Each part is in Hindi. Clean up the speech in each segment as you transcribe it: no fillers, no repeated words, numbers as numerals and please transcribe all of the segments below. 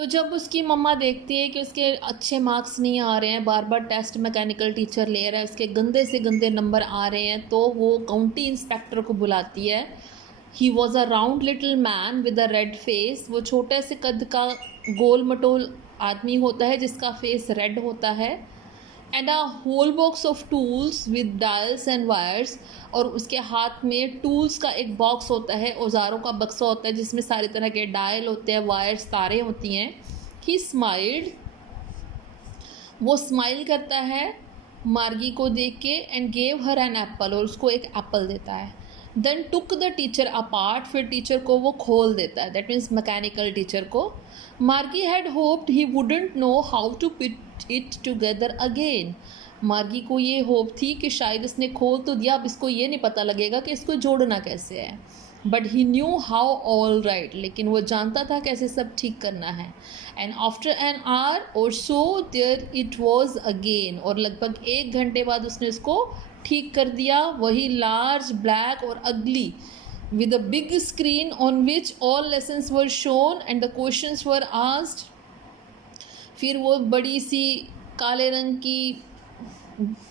तो जब उसकी मम्मा देखती है कि उसके अच्छे मार्क्स नहीं आ रहे हैं, बार बार टेस्ट मैकेनिकल टीचर ले रहा है, उसके गंदे से गंदे नंबर आ रहे हैं, तो वो काउंटी इंस्पेक्टर को बुलाती है। He was a round little man with a red face. वो छोटे से कद का गोल मटोल आदमी होता है जिसका फेस रेड होता है। And a whole box of tools with dials and wires. और उसके हाथ में टूल्स का एक बॉक्स होता है, औजारों का बक्सा होता है जिसमें सारी तरह के डायल होते हैं, वायर्स, तारें होती हैं। ही स्माइल्ड। वो स्माइल करता है मार्गी को देख के and gave her an apple. और उसको एक एप्पल देता है। Then took the teacher apart. फिर टीचर को वो खोल देता है, दैट मीन्स मैकेनिकल टीचर को। Margie had hoped he wouldn't know how to put it together again. Margie को ये होप थी कि शायद इसने खोल तो दिया, अब इसको ये नहीं पता लगेगा कि इसको जोड़ना कैसे है। But he knew how all right. लेकिन वो जानता था कैसे सब ठीक करना है। And after an hour or so there it was again. और लगभग 1 घंटे बाद उसने इसको ठीक कर दिया। वही लार्ज, ब्लैक और अगली with a big screen on which all lessons were shown and the questions were asked। फिर वो बड़ी सी काले रंग की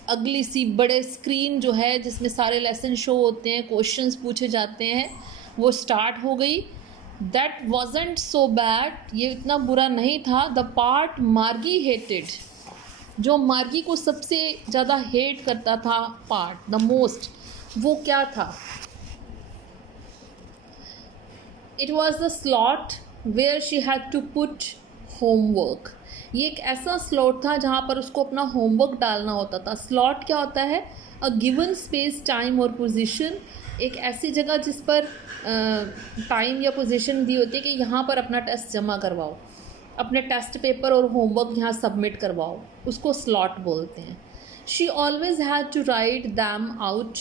अगली सी बड़े स्क्रीन जो है जिसमें सारे लेसन शो होते हैं, क्वेश्चंस पूछे जाते हैं, वो स्टार्ट हो गई। That wasn't so bad. ये इतना बुरा नहीं था। द पार्ट मार्गी हेटेड। जो मार्गी को सबसे ज़्यादा हेट करता था पार्ट, द मोस्ट, वो क्या था? It was the slot where she had to put homework. ये एक ऐसा स्लॉट था जहाँ पर उसको अपना होमवर्क डालना होता था। स्लॉट क्या होता है? अ गिवन स्पेस, टाइम और पोजीशन। एक ऐसी जगह जिस पर टाइम या पोजीशन दी होती है कि यहाँ पर अपना टेस्ट जमा करवाओ, अपने टेस्ट पेपर और होमवर्क यहाँ सबमिट करवाओ, उसको स्लॉट बोलते हैं। She always had to write them out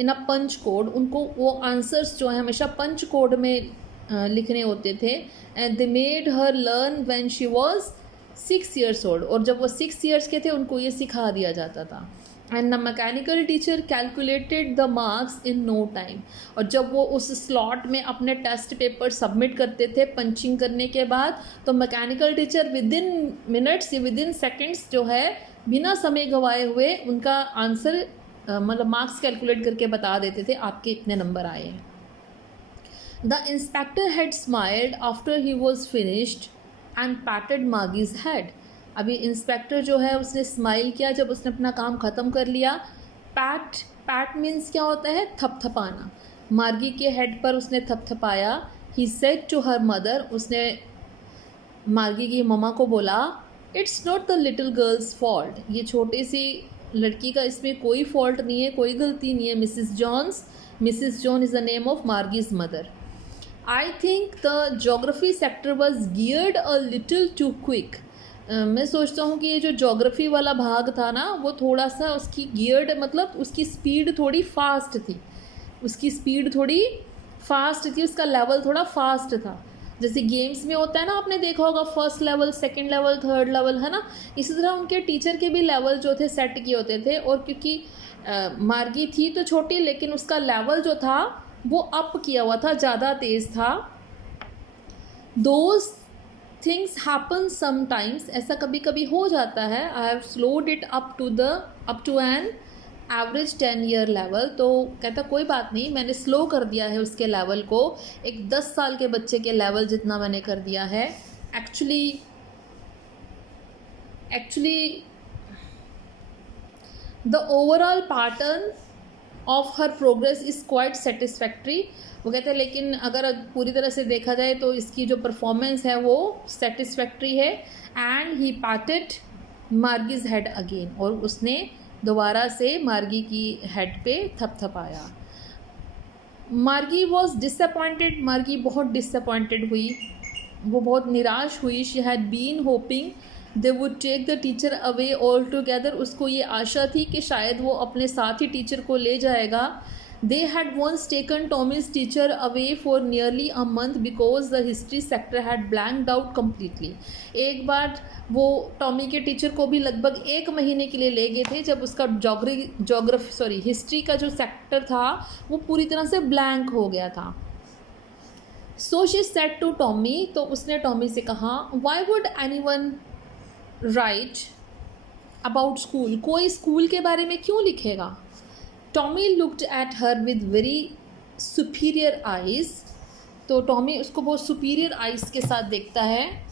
in a punch code. उनको वो आंसर्स जो है हमेशा पंच कोड में लिखने होते थे। And they made her learn when she was 6 years old। और जब वो 6 years के थे उनको ये सिखा दिया जाता था। And the mechanical teacher calculated the marks in no time. और जब वो उस स्लॉट में अपने टेस्ट पेपर सबमिट करते थे पंचिंग करने के बाद, तो mechanical teacher with in minutes या विद इन सेकेंड्स जो है, बिना समय गंवाए हुए उनका आंसर मतलब मार्क्स कैलकुलेट करके बता देते थे आपके इतने नंबर आए हैं। The inspector had smiled after he was finished and patted Margie's head. अभी इंस्पेक्टर जो है उसने स्माइल किया जब उसने अपना काम ख़त्म कर लिया। पैट मीन्स क्या होता है? थपथपाना। मार्गी के हेड पर उसने थपथपाया। He said to her mother. उसने मार्गी की मम्मा को बोला, it's not the little girl's fault. ये छोटी सी लड़की का इसमें कोई फॉल्ट नहीं है, कोई गलती नहीं है। Mrs John is the name of Margie's mother. I think the geography sector was geared a little too quick. मैं सोचता हूँ कि ये जो जोग्राफी वाला भाग था ना, वो थोड़ा सा उसकी गियर्ड मतलब उसकी स्पीड थोड़ी फास्ट थी। उसका लेवल थोड़ा फास्ट था। जैसे गेम्स में होता है ना, आपने देखा होगा first level, second level, third level, है ना। इसी तरह उनके टीचर के भी लेवल जो थे सेट किए होते थे। और क्योंकि मार्गी थी तो छोटी, लेकिन उसका लेवल जो था वो अप किया हुआ था, ज़्यादा तेज़ था। Those things happen sometimes. ऐसा कभी कभी हो जाता है। I have slowed it up to an average 10 year level. तो कहता कोई बात नहीं, मैंने स्लो कर दिया है उसके लेवल को, एक 10 साल के बच्चे के लेवल जितना मैंने कर दिया है। Actually the overall pattern of her progress is quite satisfactory. वो कहते हैं लेकिन अगर पूरी तरह से देखा जाए तो इसकी जो परफॉर्मेंस है वो सेटिस्फैक्ट्री है। And he patted Margie's head again. और उसने दोबारा से मार्गी की हेड पे थपथपाया। मार्गी वॉज डिसअपॉइंटेड। मार्गी बहुत डिसअपॉइंटेड हुई, वो बहुत निराश हुई। She had been hoping they would take the teacher away altogether. उसको ये आशा थी कि शायद वो अपने साथ ही टीचर को ले जाएगा। They had once taken Tommy's teacher away for nearly a month because the history sector had blanked out completely. एक बार वो टॉमी के टीचर को भी लगभग 1 महीने के लिए ले गए थे, जब उसका हिस्ट्री का जो सेक्टर था वो पूरी तरह से ब्लैंक हो गया था। So she said to Tommy, तो उसने टॉमी से कहा, why would anyone write about school, कोई स्कूल के बारे में क्यों लिखेगा. Tommy looked at her with very superior eyes, तो टॉमी उसको बहुत सुपीरियर आइज़ के साथ देखता है.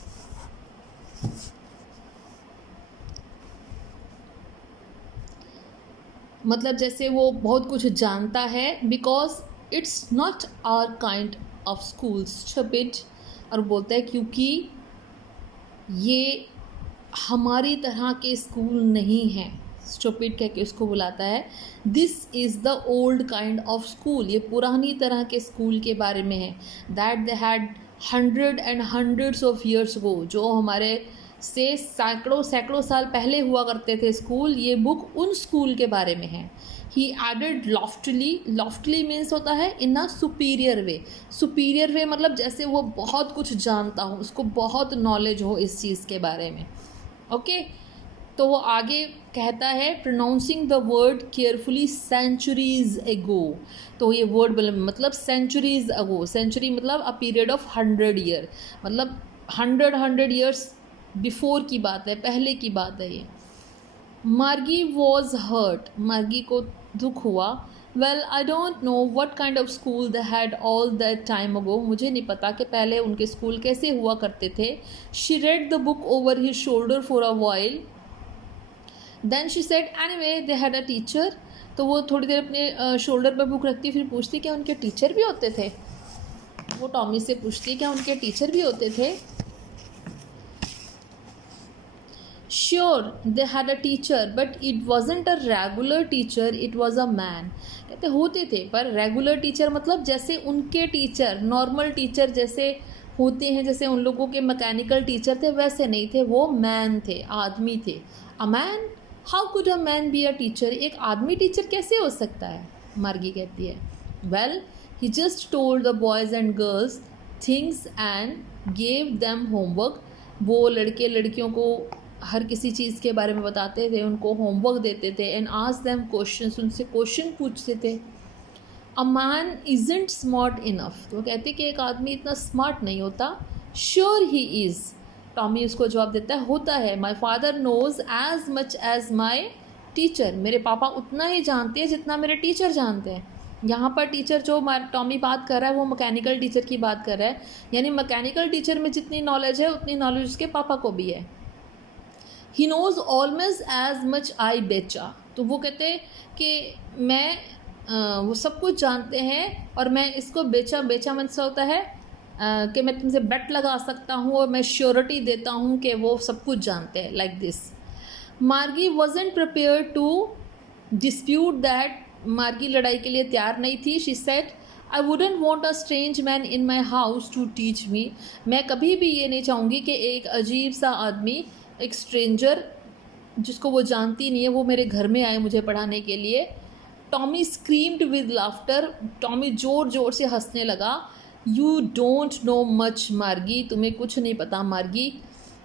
मतलब जैसे वो बहुत कुछ जानता है. Because it's not our kind of schools stupid, और बोलता है क्योंकि ये हमारी तरह के स्कूल नहीं हैं. स्टूपिड कह के उसको बुलाता है. This is the old kind of school, ये पुरानी तरह के स्कूल के बारे में है. That they had hundred and hundreds of years गो, जो हमारे से सैकड़ों सैकड़ों साल पहले हुआ करते थे स्कूल. ये बुक उन स्कूल के बारे में है. ही एडेड लॉफ्टली, लॉफ्टली मीन्स होता है इन अ सुपीरियर वे. सुपीरियर वे मतलब जैसे वो बहुत कुछ जानता हो, उसको बहुत नॉलेज हो इस चीज़ के बारे में. ओके तो वो आगे कहता है, pronouncing the word carefully, centuries ago. तो ये वर्ड मतलब सेंचुरीज अगो, सेंचुरी मतलब अ पीरियड ऑफ 100 ईयर, मतलब 100 ईयर्स बिफोर की बात है, पहले की बात है ये. मार्गी वॉज हर्ट, मार्गी को दुख हुआ. Well I don't know what kind of school they had all that time ago, मुझे नहीं पता कि पहले उनके स्कूल कैसे हुआ करते थे. She read the book over his shoulder for a while, then she said anyway they had a teacher. तो वो थोड़ी देर अपने शोल्डर पर बुक रखती, फिर पूछती क्या उनके टीचर भी होते थे. वो टॉमी से पूछती क्या उनके टीचर भी होते थे. Sure they had a teacher but it wasn't a regular teacher, it was a man. कहते होते थे पर रेगुलर टीचर मतलब जैसे उनके टीचर नॉर्मल टीचर जैसे होते हैं, जैसे उन लोगों के मैकेनिकल टीचर थे वैसे नहीं थे, वो मैन थे, आदमी थे. A man, how could a man be a teacher, एक आदमी टीचर कैसे हो सकता है. मार्गी कहती है, well he just told the boys and girls things and gave them homework. वो लड़के लड़कियों को हर किसी चीज़ के बारे में बताते थे, उनको होमवर्क देते थे. एंड आस्क देम क्वेश्चंस, उनसे क्वेश्चन पूछते थे. A man isn't smart enough, तो वो कहते कि एक आदमी इतना स्मार्ट नहीं होता. श्योर ही इज़, टॉमी उसको जवाब देता है, होता है. My father knows as much as my teacher, मेरे पापा उतना ही जानते हैं जितना मेरे टीचर जानते हैं. यहाँ पर टीचर जो टॉमी बात कर रहा है वो मैकेनिकल टीचर की बात कर रहा है, यानी मैकेनिकल टीचर में जितनी नॉलेज है उतनी नॉलेज उसके पापा को भी है. He knows almost as much I बेचा, तो वो कहते हैं कि मैं वो सब कुछ जानते हैं और मैं इसको बेचा, बेचा मतलब होता है कि मैं तुमसे बेट लगा सकता हूँ और मैं श्योरिटी देता हूँ कि वो सब कुछ जानते हैं, like this. Margie wasn't prepared to dispute that, Margie लड़ाई के लिए तैयार नहीं थी. She said, I wouldn't want a strange man in my house to teach me, मैं कभी भी ये नहीं चाहूँगी कि एक अजीब सा आदमी, एक स्ट्रेंजर जिसको वो जानती नहीं है, वो मेरे घर में आए मुझे पढ़ाने के लिए. Tommy screamed with laughter, Tommy ज़ोर ज़ोर से हंसने लगा. यू डोंट नो मच मार्गी, तुम्हें कुछ नहीं पता Margie.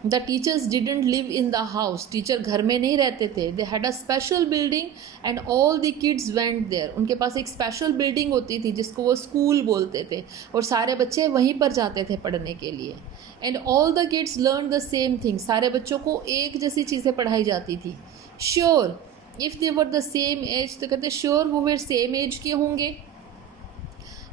The teachers didn't live in the house, teacher घर में नहीं रहते थे. They had a special building and all the kids went there, उनके पास एक स्पेशल बिल्डिंग होती थी जिसको वो स्कूल बोलते थे और सारे बच्चे वहीं पर जाते थे पढ़ने के लिए. And all the kids learn the same thing, सारे बच्चों को एक जैसी चीज़ें पढ़ाई जाती थी. Sure if they were the same age, तो कहते श्योर वो वे सेम एज के होंगे.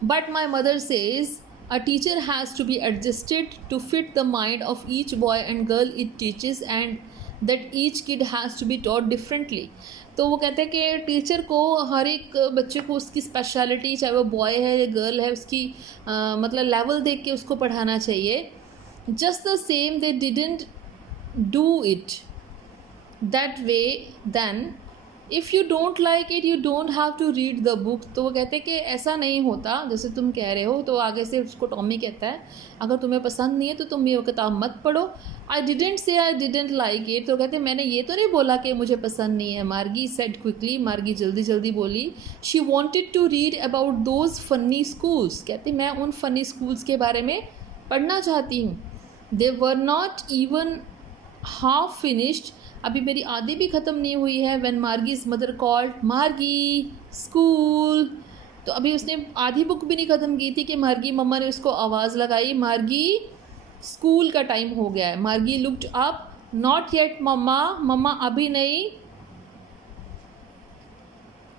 But my mother says a teacher has to be adjusted to fit the mind of each boy and girl it teaches and that each kid has to be taught differently. तो वो कहते हैं कि टीचर को हर एक बच्चे को उसकी स्पेशलिटी, चाहे वो बॉय है या गर्ल है, उसकी मतलब लेवल देख के उसको पढ़ाना चाहिए. Just the same they didn't do it that way then if you don't like it you don't have to read the book. तो वो कहते हैं कि ऐसा नहीं होता जैसे तुम कह रहे हो. तो आगे से उसको टॉमी कहता है, अगर तुम्हें पसंद नहीं है तो तुम ये किताब मत पढ़ो. I didn't say I didn't like it, तो कहते हैं मैंने ये तो नहीं बोला कि मुझे पसंद नहीं है. मार्गी सेड क्विकली, मार्गी जल्दी जल्दी बोली. She wanted to read about those funny schools, कहती मैं उन फनी स्कूल्स के बारे में पढ़ना चाहती हूँ. They were not even half finished, अभी मेरी आधी भी ख़त्म नहीं हुई है. When Margie's mother called, Margie school, तो अभी उसने आधी बुक भी नहीं ख़त्म की थी कि मार्गी मम्मा ने उसको आवाज़ लगाई, मार्गी स्कूल का टाइम हो गया है। मार्गी लुक्ड अप, नॉट येट मम्मा, मम्मा अभी नहीं,